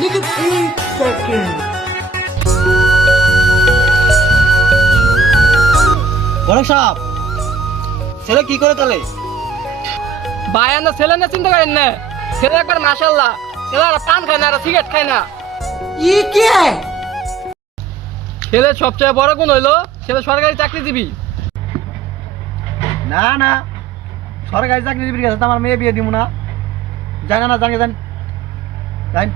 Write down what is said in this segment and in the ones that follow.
लेकिन एक सेकंड বড় সাহেব ছেলে কি করে তোলে? ভাই আমরা ছেলে না চিন্তা করেন না, ছেলে একবার মাশাল্লাহ, ছেলে আর পান খায় না আর সিগারেট খায় না। ये क्या है? ছেলের সবচেয়ে বড় গুণ হইলো ছেলে সরকারি চাকরিজীবী। না না, সরকারি চাকরিজীবীর কাছে তো আমার মেয়ে বিয়ে দিব না। জানা না জানি জান জান।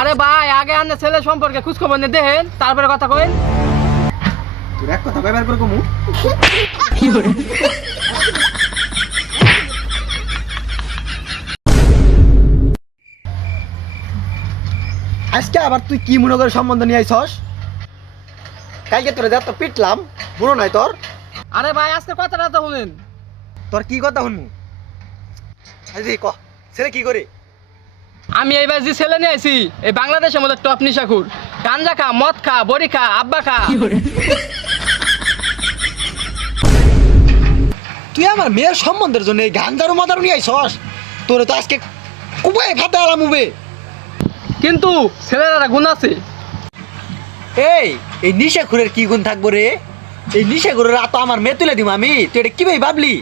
আরে ভাই আগে আনে ছেলে সম্পর্কে খোঁজ খবর নিয়ে দেখেন, তারপরে কথা কইন। তোর এক কথা কয়বার করে কমু? আজকে আবার তুই কি মনে করে সম্বন্ধ নিয়ে আইছস? কালকে তোরে যা তো পিটলাম, মনে নাই তোর? আরে ভাই আজকে কথাটা তো শুনেন। তোর কি কথা শুনমু? আরে ক ছেলে কি করে? আমি এইবার যে ছেলে নিয়ে আইছি এই বাংলাদেশের মধ্যে টপ নিশাখুর, গাঞ্জা খা, মদ খা, বড়ি খা, আব্বা খা। তুই আমার মেয়ের সম্বন্ধের জন্য এই গান্ধারু মাদারু নিয়ে আইছস? তোরে তো আজকে কুবাই ফাতে আলাম উবে। কিন্তু ছেলের একটা গুণ আছে। এই নিশাখুরের কি গুণ থাকবো রে? এই নিশাখুরের তো আমার মেয়ে তুলে দিব আমি, তুই এটা কিভাবে ভাবলি?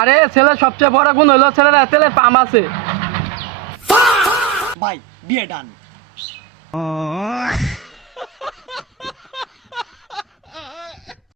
আরে ছেলের সবচেয়ে বড় গুণ হইলো ছেলের তেলের পাম আছে। ভাই বিয়ে ডান।